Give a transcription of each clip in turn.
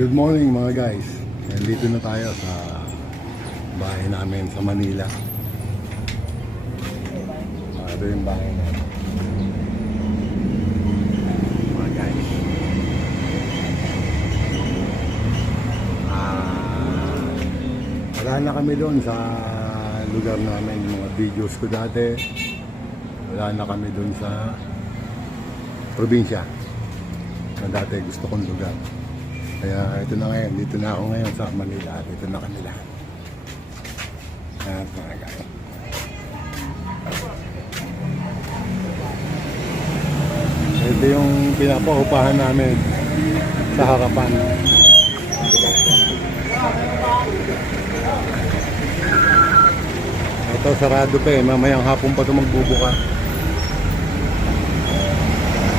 Good morning mga guys. Nandito na tayo sa bahay namin sa Manila. Ito yung bahay namin. Mga guys. Wala na kami doon sa lugar namin. Yung mga videos ko dati. Wala na kami doon sa probinsya na dati gusto kong lugar. Kaya ito na ngayon, dito na ako ngayon sa Manila. Dito na kami lahat. At mga guys. Ito yung pinapaupahan namin sa harapan. Ito sarado pa eh, mamayang hapon pa ito magbubuka.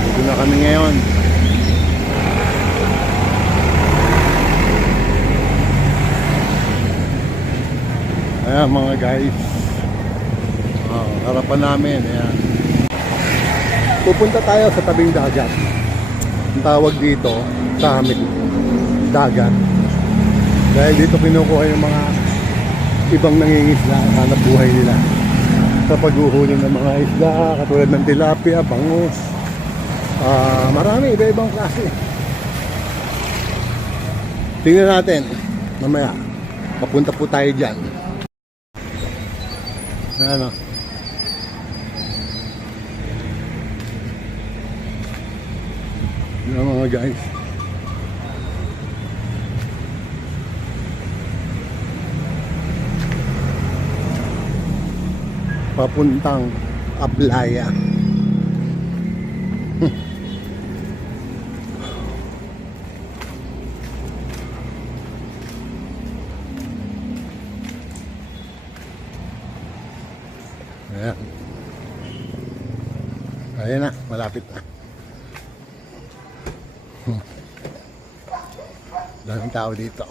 Dito na kami ngayon. Ayan mga guys, harapan namin, ayan. Pupunta tayo sa tabing dagat. Ang tawag dito sa amin, dagat. Dahil dito kinukuha yung mga ibang nangingisda, hanap buhay nila sa paghuhuli ng mga isda, katulad ng tilapia, bangus, marami, iba-ibang klase. Tingnan natin, mamaya, papunta po tayo dyan. Ano? Yan mga guys. Papuntang Aplaya. Ayan. Ayan na, malapit na. Daming tao dito.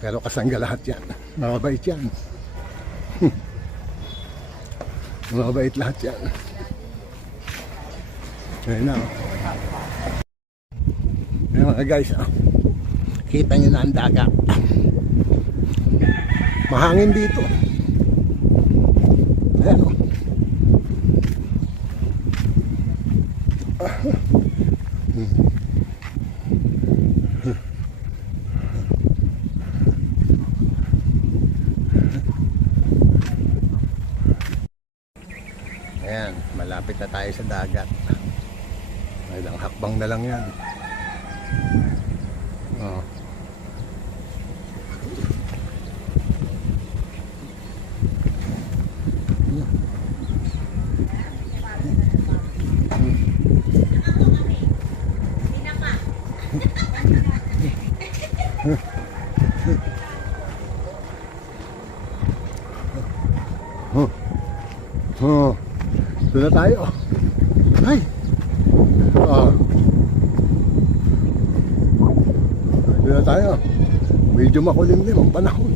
Pero kasangga lahat yan. Mababait yan. Mababait lahat yan. Ayan na. Ayan mga guys. Kita nyo na ang dagat. Mahangin dito. Ayan o. Ayan, malapit na tayo sa dagat. Ilang hakbang na lang yan. Oh. Doon na tayo. Ay. Doon na tayo. Medyo makulimlim ang panahon.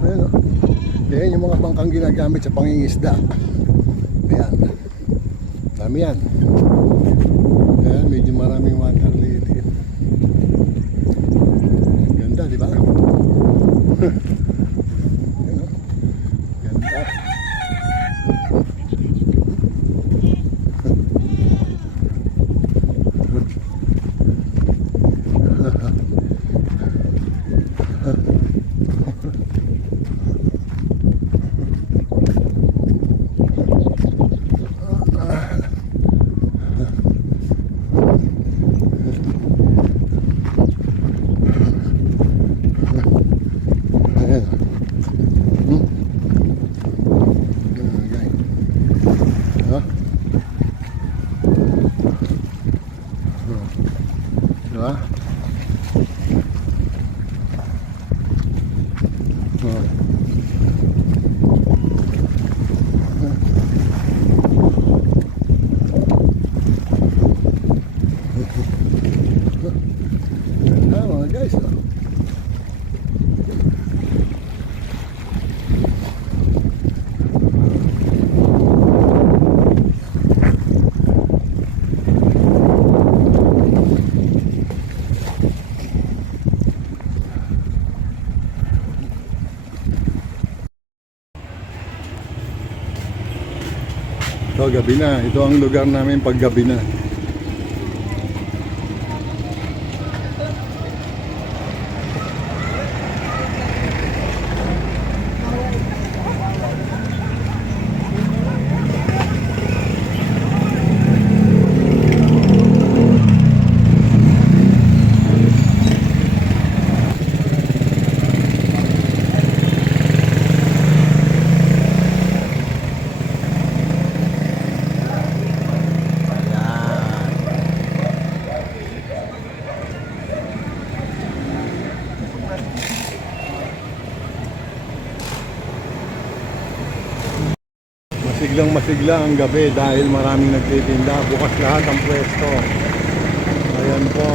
Ayan, yan yung mga bangkang ginagamit sa pangingisda. Ayan. Dami yan. Ayan, medyo maraming water lily. Ganda, di ba? Ganda. Diba? Mga guys, Ito, gabi na. Ito ang lugar namin pag gabi na. Masiglang masigla ang gabi dahil maraming nagtitinda. Bukas lahat ang pwesto. Ayan po.